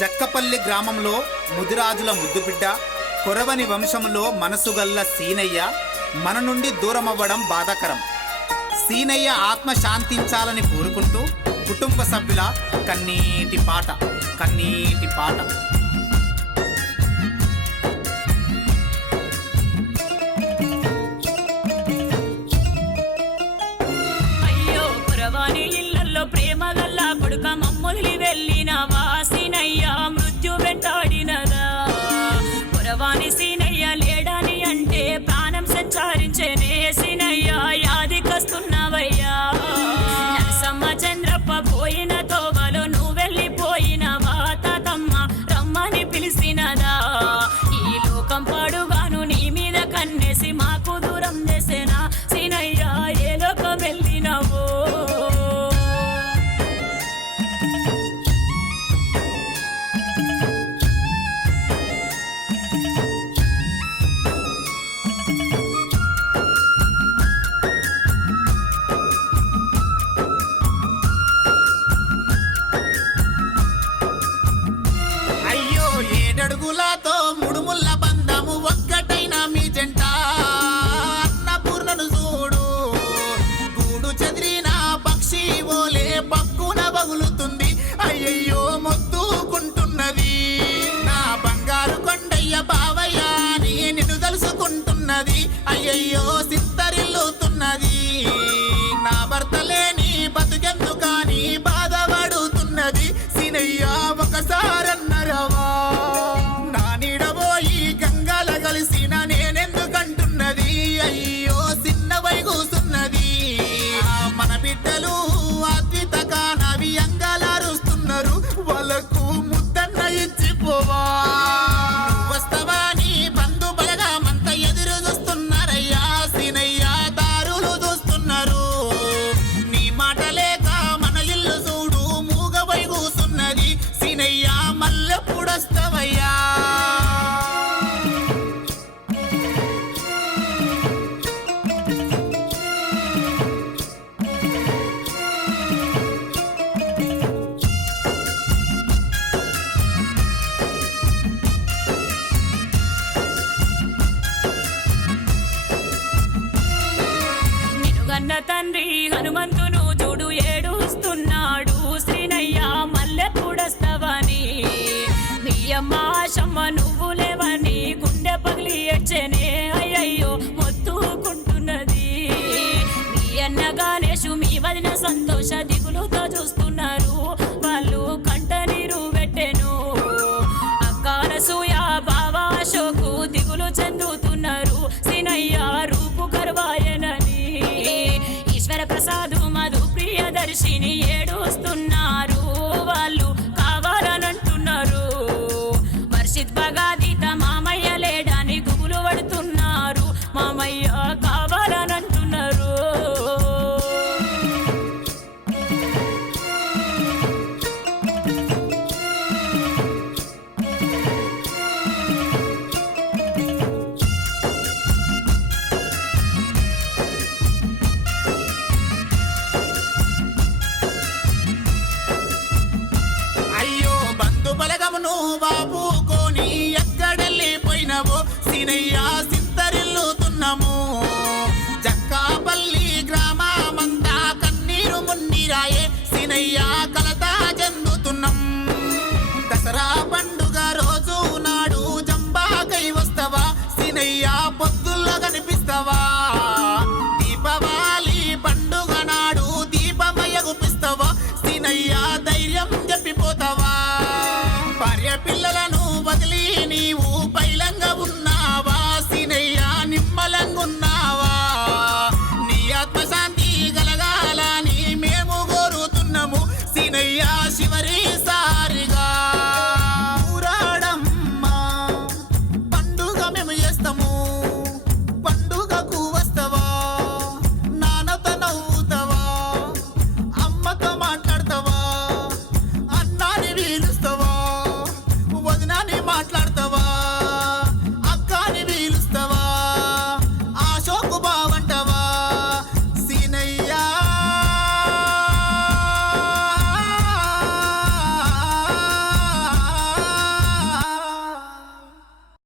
చెక్కపల్లి గ్రామంలో ముదిరాజుల ముద్దుబిడ్డ కొరవని వంశంలో మనసుగల్ల సీనయ్య మన నుండి దూరమవ్వడం బాధాకరం. సీనయ్య ఆత్మ శాంతించాలని కోరుకుంటూ కుటుంబ సభ్యుల కన్నీటి పాట కన్నీటి పాట. అయ్యో కురవాణి ఇళ్ళల్లో ప్రేమ గల్లా కొడుక మమ్మల్ని వెళ్ళి అయ్యయ్యో సిత్తరిల్లుతున్నది. ప్రసాదు మధు ప్రియదర్శిని ఏడుస్తున్నా నేనయ్యా కలత చెందుతున్నాం. దసరా పండుగ రోజు నాడు జంబాకై వస్తావా? సీనయ్యా పొద్దుల్లో కనిపిస్తావా? దీపావళి పండుగ నాడు దీపమయ్య గుపిస్తావా సీనయ్యా ధైర్యం చెప్పిపోతావా? భార్య పిల్లలను వదిలి నీవు